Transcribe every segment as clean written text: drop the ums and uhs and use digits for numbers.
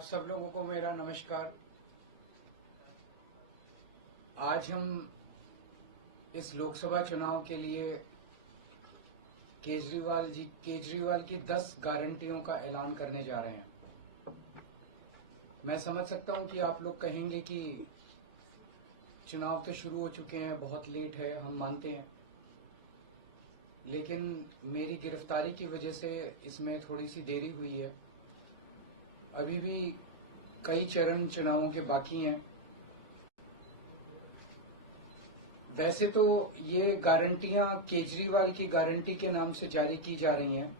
आप सब लोगों को मेरा नमस्कार। आज हम इस लोकसभा चुनाव के लिए केजरीवाल की 10 गारंटियों का ऐलान करने जा रहे हैं। मैं समझ सकता हूं कि आप लोग कहेंगे कि चुनाव तो शुरू हो चुके हैं, बहुत लेट है, हम मानते हैं, लेकिन मेरी गिरफ्तारी की वजह से इसमें थोड़ी सी देरी हुई है। अभी भी कई चरण चुनावों के बाकी हैं। वैसे तो ये गारंटियां केजरीवाल की गारंटी के नाम से जारी की जा रही हैं।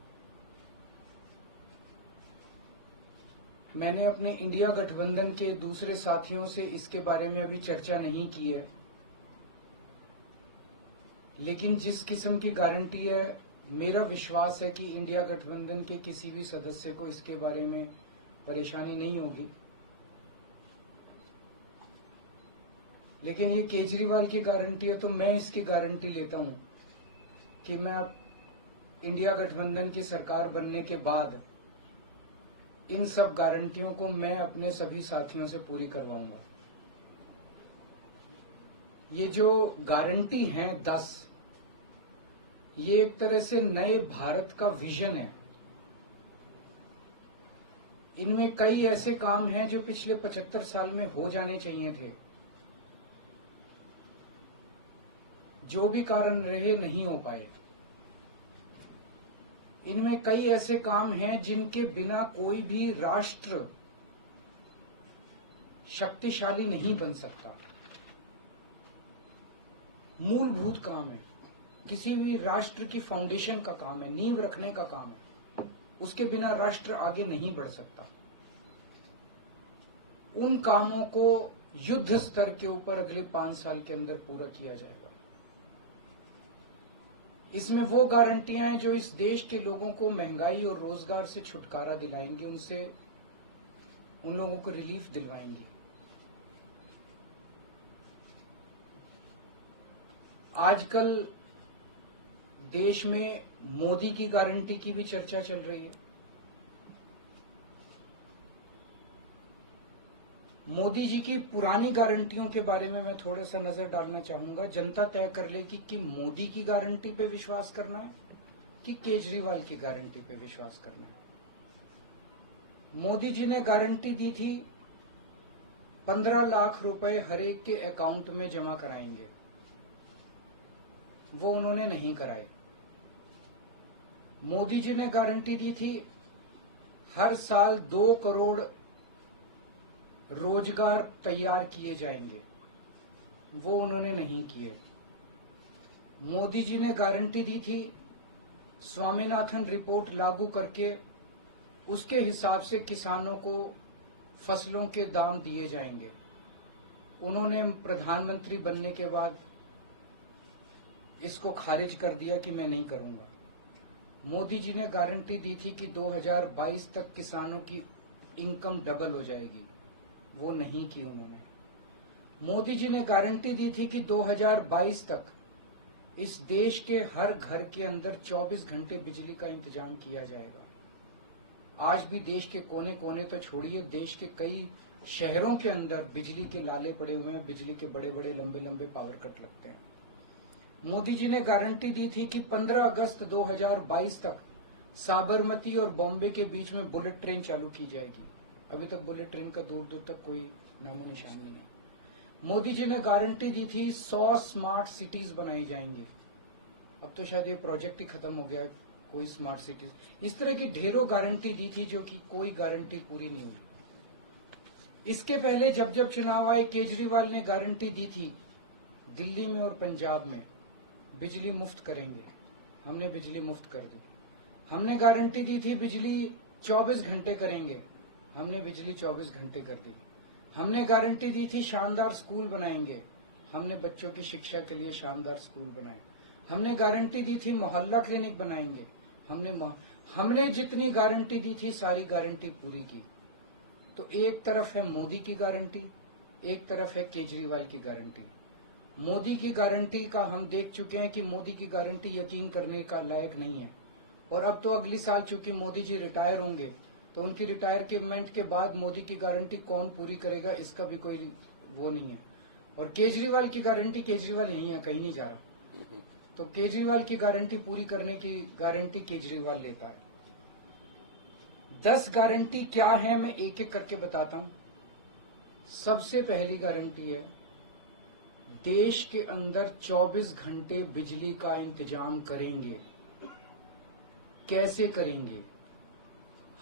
मैंने अपने इंडिया गठबंधन के दूसरे साथियों से इसके बारे में अभी चर्चा नहीं की है, लेकिन जिस किस्म की गारंटी है, मेरा विश्वास है कि इंडिया गठबंधन के किसी भी सदस्य को इसके बारे में परेशानी नहीं होगी। लेकिन ये केजरीवाल की गारंटी है, तो मैं इसकी गारंटी लेता हूं कि मैं अब इंडिया गठबंधन की सरकार बनने के बाद इन सब गारंटियों को मैं अपने सभी साथियों से पूरी करवाऊंगा। ये जो गारंटी हैं 10, ये एक तरह से नए भारत का विजन है। इनमें कई ऐसे काम हैं जो पिछले 75 साल में हो जाने चाहिए थे, जो भी कारण रहे नहीं हो पाए। इनमें कई ऐसे काम हैं जिनके बिना कोई भी राष्ट्र शक्तिशाली नहीं बन सकता। मूलभूत काम है, किसी भी राष्ट्र की फाउंडेशन का काम है, नींव रखने का काम है। उसके बिना राष्ट्र आगे नहीं बढ़ सकता। उन कामों को युद्ध स्तर के ऊपर अगले 5 साल के अंदर पूरा किया जाएगा। इसमें वो गारंटियां हैं जो इस देश के लोगों को महंगाई और रोजगार से छुटकारा दिलाएंगी, उनसे उन लोगों को रिलीफ दिलवाएंगी। आजकल देश में मोदी की गारंटी की भी चर्चा चल रही है। मोदी जी की पुरानी गारंटियों के बारे में मैं थोड़ा सा नजर डालना चाहूंगा। जनता तय कर लेगी कि मोदी की गारंटी पे विश्वास करना है कि केजरीवाल की गारंटी पे विश्वास करना है। मोदी जी ने गारंटी दी थी 15 लाख रुपए हर एक के अकाउंट में जमा कराएंगे, वो उन्होंने नहीं कराए। मोदी जी ने गारंटी दी थी हर साल 2 करोड़ रोजगार तैयार किए जाएंगे, वो उन्होंने नहीं किए। मोदी जी ने गारंटी दी थी स्वामीनाथन रिपोर्ट लागू करके उसके हिसाब से किसानों को फसलों के दाम दिए जाएंगे, उन्होंने प्रधानमंत्री बनने के बाद इसको खारिज कर दिया कि मैं नहीं करूंगा। मोदी जी ने गारंटी दी थी कि 2022 तक किसानों की इनकम डबल हो जाएगी, वो नहीं की उन्होंने। मोदी जी ने गारंटी दी थी कि 2022 तक इस देश के हर घर के अंदर 24 घंटे बिजली का इंतजाम किया जाएगा। आज भी देश के कोने कोने तो छोड़िए, देश के कई शहरों के अंदर बिजली के लाले पड़े हुए हैं, बिजली के बड़े बड़े लंबे लंबे पावर कट लगते हैं। मोदी जी ने गारंटी दी थी कि 15 अगस्त 2022 तक साबरमती और बॉम्बे के बीच में बुलेट ट्रेन चालू की जाएगी। अभी तक बुलेट ट्रेन का दूर दूर तक कोई नामो निशानी नहीं। मोदी जी ने गारंटी दी थी 100 स्मार्ट सिटीज बनाई जाएंगी। अब तो शायद ये प्रोजेक्ट ही खत्म हो गया, कोई स्मार्ट सिटीज। इस तरह की ढेरों गारंटी दी थी जो कि कोई गारंटी पूरी नहीं हुई। इसके पहले जब जब चुनाव आए, केजरीवाल ने गारंटी दी थी दिल्ली में और पंजाब में बिजली मुफ्त करेंगे, हमने बिजली मुफ्त कर दी। हमने गारंटी दी थी बिजली 24 घंटे करेंगे, हमने बिजली 24 घंटे कर दी। हमने गारंटी दी थी शानदार स्कूल बनाएंगे, हमने बच्चों की शिक्षा के लिए शानदार स्कूल बनाए। हमने गारंटी दी थी मोहल्ला क्लिनिक बनाएंगे, हमने जितनी गारंटी दी थी सारी गारंटी पूरी की। तो एक तरफ है मोदी की गारंटी, एक तरफ है केजरीवाल की गारंटी। मोदी की गारंटी का हम देख चुके हैं कि मोदी की गारंटी यकीन करने का लायक नहीं है। और अब तो अगली साल चूंकि मोदी जी रिटायर होंगे, तो तो उनकी रिटायरमेंट के बाद मोदी की गारंटी कौन पूरी करेगा, इसका भी कोई वो नहीं है। और केजरीवाल की गारंटी, केजरीवाल यही है, कहीं नहीं जा रहा, तो केजरीवाल की गारंटी पूरी करने की गारंटी केजरीवाल लेता है। 10 गारंटी क्या है, मैं एक एक करके बताता हूं। सबसे पहली गारंटी है, देश के अंदर 24 घंटे बिजली का इंतजाम करेंगे। कैसे करेंगे?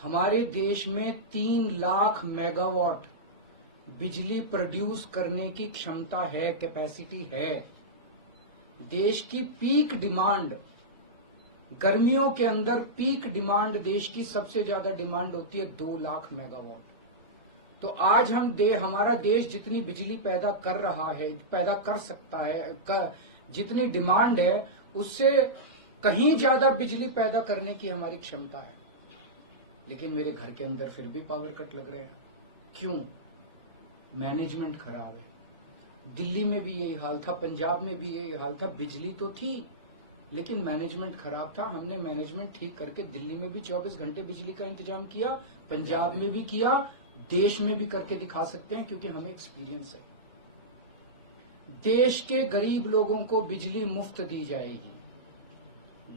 हमारे देश में 3 लाख मेगावाट बिजली प्रोड्यूस करने की क्षमता है, कैपेसिटी है। देश की पीक डिमांड, गर्मियों के अंदर पीक डिमांड देश की सबसे ज्यादा डिमांड होती है 2 लाख मेगावाट। तो आज हमारा देश जितनी बिजली पैदा कर रहा है, पैदा कर सकता है, जितनी डिमांड है उससे कहीं ज्यादा बिजली पैदा करने की हमारी क्षमता है। लेकिन मेरे घर के अंदर फिर भी पावर कट लग रहे हैं। क्यों? मैनेजमेंट खराब है। दिल्ली में भी यही हाल था, पंजाब में भी यही हाल था। बिजली तो थी लेकिन मैनेजमेंट खराब था। हमने मैनेजमेंट ठीक करके दिल्ली में भी 24 घंटे बिजली का इंतजाम किया, पंजाब में भी किया, देश में भी करके दिखा सकते हैं क्योंकि हमें एक्सपीरियंस है। देश के गरीब लोगों को बिजली मुफ्त दी जाएगी।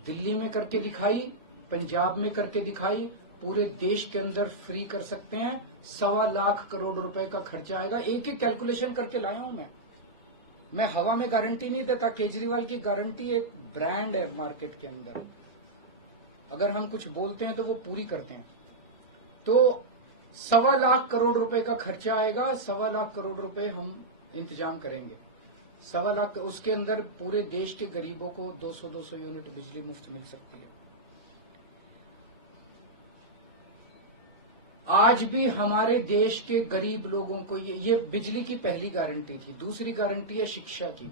दिल्ली में करके दिखाई, पंजाब में करके दिखाई, पूरे देश के अंदर फ्री कर सकते हैं। 1.25 लाख करोड़ रुपए का खर्चा आएगा। एक एक कैलकुलेशन करके लाया हूं मैं हवा में गारंटी नहीं देता। केजरीवाल की गारंटी एक ब्रांड है मार्केट के अंदर। अगर हम कुछ बोलते हैं तो वो पूरी करते हैं। तो 1.25 लाख करोड़ रुपए का खर्चा आएगा। 1.25 लाख करोड़ रुपए हम इंतजाम करेंगे। 1.25 लाख, उसके अंदर पूरे देश के गरीबों को 200 यूनिट बिजली मुफ्त मिल सकती है। आज भी हमारे देश के गरीब लोगों को ये बिजली की पहली गारंटी थी। दूसरी गारंटी है शिक्षा की।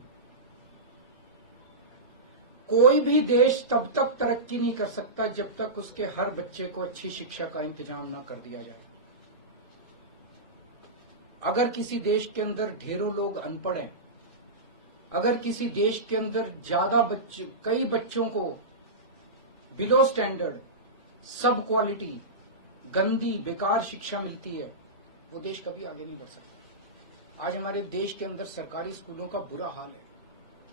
कोई भी देश तब तक तरक्की नहीं कर सकता जब तक उसके हर बच्चे को अच्छी शिक्षा का इंतजाम ना कर दिया जाए। अगर किसी देश के अंदर ढेरों लोग अनपढ़ हैं, अगर किसी देश के अंदर ज्यादा बच्चे, कई बच्चों को बिलो स्टैंडर्ड, सब क्वालिटी, गंदी बेकार शिक्षा मिलती है, वो देश कभी आगे नहीं बढ़ सकता। आज हमारे देश के अंदर सरकारी स्कूलों का बुरा हाल है।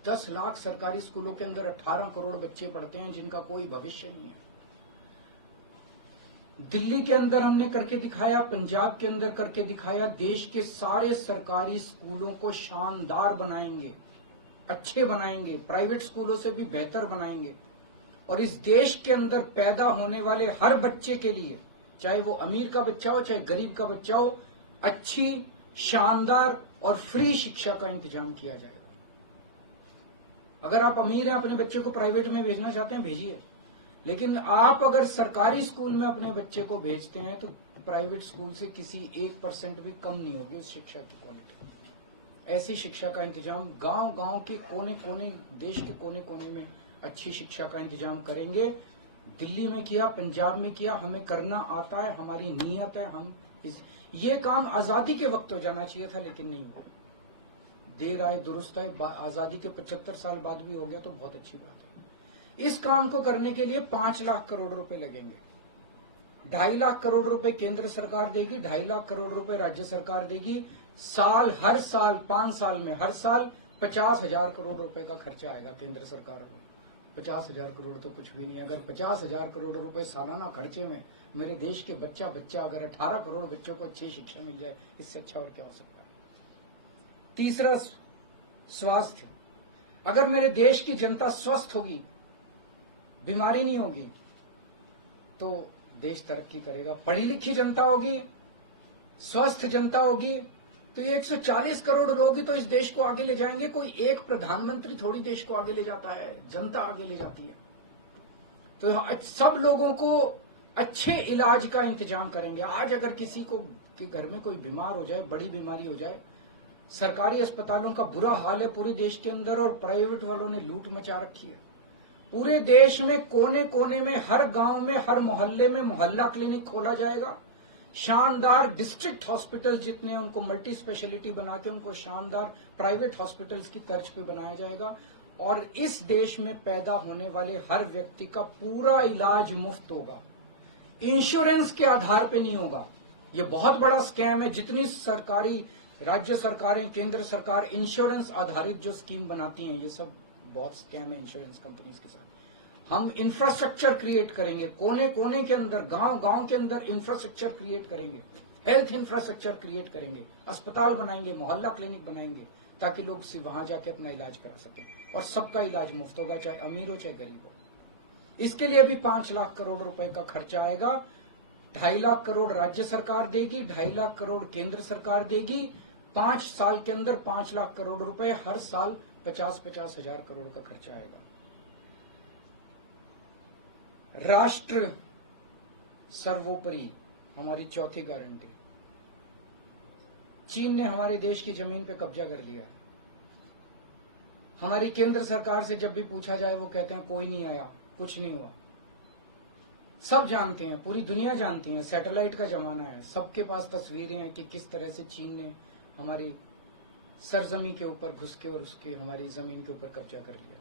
10 लाख सरकारी स्कूलों के अंदर 18 करोड़ बच्चे पढ़ते हैं जिनका कोई भविष्य नहीं है। दिल्ली के अंदर हमने करके दिखाया, पंजाब के अंदर करके दिखाया। देश के सारे सरकारी स्कूलों को शानदार बनाएंगे, अच्छे बनाएंगे, प्राइवेट स्कूलों से भी बेहतर बनाएंगे। और इस देश के अंदर पैदा होने वाले हर बच्चे के लिए, चाहे वो अमीर का बच्चा हो चाहे गरीब का बच्चा हो, अच्छी, शानदार और फ्री शिक्षा का इंतजाम किया जाएगा। अगर आप अमीर हैं, अपने बच्चे को प्राइवेट में भेजना चाहते हैं, भेजिए। लेकिन आप अगर सरकारी स्कूल में अपने बच्चे को भेजते हैं तो प्राइवेट स्कूल से किसी 1% भी कम नहीं होगी उस शिक्षा की क्वालिटी। ऐसी शिक्षा का इंतजाम गांव-गांव के कोने-कोने, देश के कोने-कोने में अच्छी शिक्षा का इंतजाम करेंगे। दिल्ली में किया, पंजाब में किया, हमें करना आता है, हमारी नीयत है। ये काम आजादी के वक्त हो जाना चाहिए था लेकिन नहीं हुआ। देर आए दुरुस्त आए। आजादी के 75 साल बाद भी हो गया तो बहुत अच्छी बात है। इस काम को करने के लिए 5 लाख करोड़ रुपए लगेंगे। 2.5 लाख करोड़ रुपए केंद्र सरकार देगी, 2.5 लाख करोड़ रुपए राज्य सरकार देगी। हर साल 5 साल में हर साल 50,000 करोड़ रुपए का खर्चा आएगा केंद्र सरकार को। 50,000 करोड़ तो कुछ भी नहीं। अगर 50,000 करोड़ रुपए सालाना खर्चे में मेरे देश के बच्चा अगर 18 करोड़ बच्चों को अच्छी शिक्षा मिल जाए, इससे अच्छा और क्या हो सकता है। तीसरा, स्वास्थ्य। अगर मेरे देश की जनता स्वस्थ होगी, बीमारी नहीं होगी, तो देश तरक्की करेगा। पढ़ी लिखी जनता होगी, स्वस्थ जनता होगी, तो ये 140 करोड़ लोग ही तो इस देश को आगे ले जाएंगे। कोई एक प्रधानमंत्री थोड़ी देश को आगे ले जाता है, जनता आगे ले जाती है। तो सब लोगों को अच्छे इलाज का इंतजाम करेंगे। आज अगर किसी को के घर में कोई बीमार हो जाए, बड़ी बीमारी हो जाए, सरकारी अस्पतालों का बुरा हाल है पूरे देश के अंदर और प्राइवेट वालों ने लूट मचा रखी है। पूरे देश में कोने कोने में, हर गांव में, हर मोहल्ले में मोहल्ला क्लिनिक खोला जाएगा। शानदार डिस्ट्रिक्ट हॉस्पिटल जितने हैं उनको मल्टी स्पेशलिटी बना के उनको शानदार प्राइवेट हॉस्पिटल्स की तर्ज पे बनाया जाएगा। और इस देश में पैदा होने वाले हर व्यक्ति का पूरा इलाज मुफ्त होगा। इंश्योरेंस के आधार पे नहीं होगा। ये बहुत बड़ा स्कैम है। जितनी सरकारी, राज्य सरकारें, केंद्र सरकार इंश्योरेंस आधारित जो स्कीम बनाती हैं, ये सब बहुत स्कैम है इंश्योरेंस कंपनीज के साथ। हम इंफ्रास्ट्रक्चर क्रिएट करेंगे, कोने कोने के अंदर, गांव गांव के अंदर इंफ्रास्ट्रक्चर क्रिएट करेंगे, हेल्थ इंफ्रास्ट्रक्चर क्रिएट करेंगे, अस्पताल बनाएंगे, मोहल्ला क्लिनिक बनाएंगे, ताकि लोग वहां जाके अपना इलाज करा सकें। और सबका इलाज मुफ्त होगा, चाहे अमीर हो चाहे गरीब हो। इसके लिए भी 5 लाख करोड़ रुपए का खर्चा आएगा। 2.5 लाख करोड़ राज्य सरकार देगी, 2.5 लाख करोड़ केंद्र सरकार देगी। 5 साल के अंदर 5 लाख करोड़ रुपए, हर साल 50-50 हजार करोड़ का खर्चा आएगा। राष्ट्र सर्वोपरि, हमारी चौथी गारंटी। चीन ने हमारे देश की जमीन पे कब्जा कर लिया है। हमारी केंद्र सरकार से जब भी पूछा जाए, वो कहते हैं कोई नहीं आया, कुछ नहीं हुआ। सब जानते हैं, पूरी दुनिया जानती है, सैटेलाइट का जमाना है, सबके पास तस्वीरें हैं कि किस तरह से चीन ने हमारी सरजमी के ऊपर घुस के और उसके हमारी जमीन के ऊपर कब्जा कर लिया।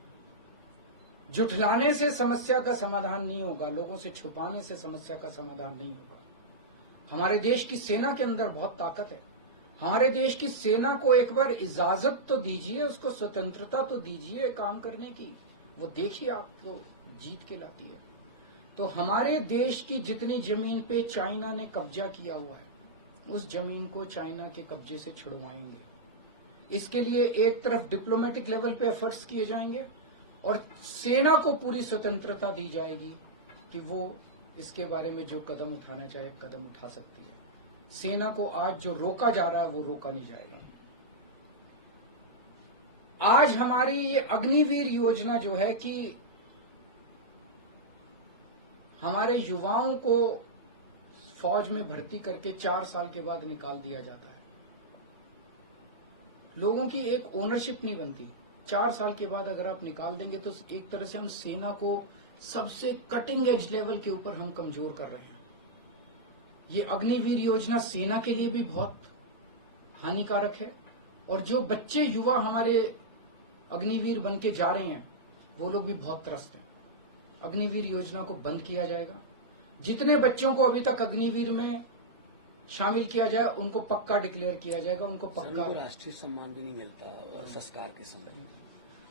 जुठलाने से समस्या का समाधान नहीं होगा, लोगों से छुपाने से समस्या का समाधान नहीं होगा। हमारे देश की सेना के अंदर बहुत ताकत है। हमारे देश की सेना को एक बार इजाजत तो दीजिए, उसको स्वतंत्रता तो दीजिए काम करने की। वो देखिए आपको जीत के लाती है। तो हमारे देश की जितनी जमीन पे चाइना ने कब्जा किया हुआ है, उस जमीन को चाइना के कब्जे से छुड़वाएंगे। इसके लिए एक तरफ डिप्लोमेटिक लेवल पे एफर्ट्स किए जाएंगे और सेना को पूरी स्वतंत्रता दी जाएगी कि वो इसके बारे में जो कदम उठाना चाहे कदम उठा सकती है। सेना को आज जो रोका जा रहा है वो रोका नहीं जाएगा। आज हमारी ये अग्निवीर योजना जो है कि हमारे युवाओं को फौज में भर्ती करके 4 साल के बाद निकाल दिया जाता है। लोगों की एक ओनरशिप नहीं बनती। 4 साल के बाद अगर आप निकाल देंगे तो एक तरह से हम सेना को सबसे कटिंग एज लेवल के ऊपर हम कमजोर कर रहे हैं। ये अग्निवीर योजना सेना के लिए भी बहुत हानिकारक है। और जो बच्चे युवा हमारे अग्निवीर बन के जा रहे हैं, वो लोग भी बहुत त्रस्त हैं। अग्निवीर योजना को बंद किया जाएगा। जितने बच्चों को अभी तक अग्निवीर में शामिल किया जाए, उनको पक्का डिक्लेयर किया जाएगा। उनको पक्का राष्ट्रीय सम्मान भी नहीं मिलता संस्कार के समय,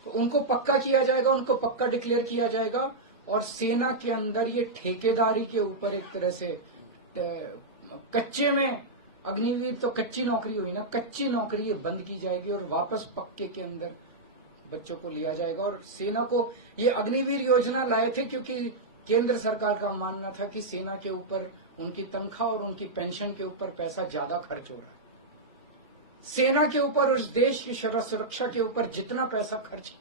तो उनको पक्का किया जाएगा, उनको पक्का डिक्लेयर किया जाएगा। और सेना के अंदर ये ठेकेदारी के ऊपर एक तरह से कच्चे में, अग्निवीर तो कच्ची नौकरी हुई ना, कच्ची नौकरी ये बंद की जाएगी और वापस पक्के के अंदर बच्चों को लिया जाएगा। और सेना को ये अग्निवीर योजना लाए थे क्योंकि केंद्र सरकार का मानना था कि सेना के ऊपर उनकी तनख्वाह और उनकी पेंशन के ऊपर पैसा ज्यादा खर्च हो रहा है। सेना के ऊपर, उस देश की सुरक्षा के ऊपर जितना पैसा खर्च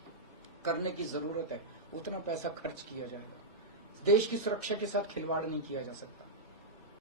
करने की जरूरत है, उतना पैसा खर्च किया जाएगा। देश की सुरक्षा के साथ खिलवाड़ नहीं किया जा सकता।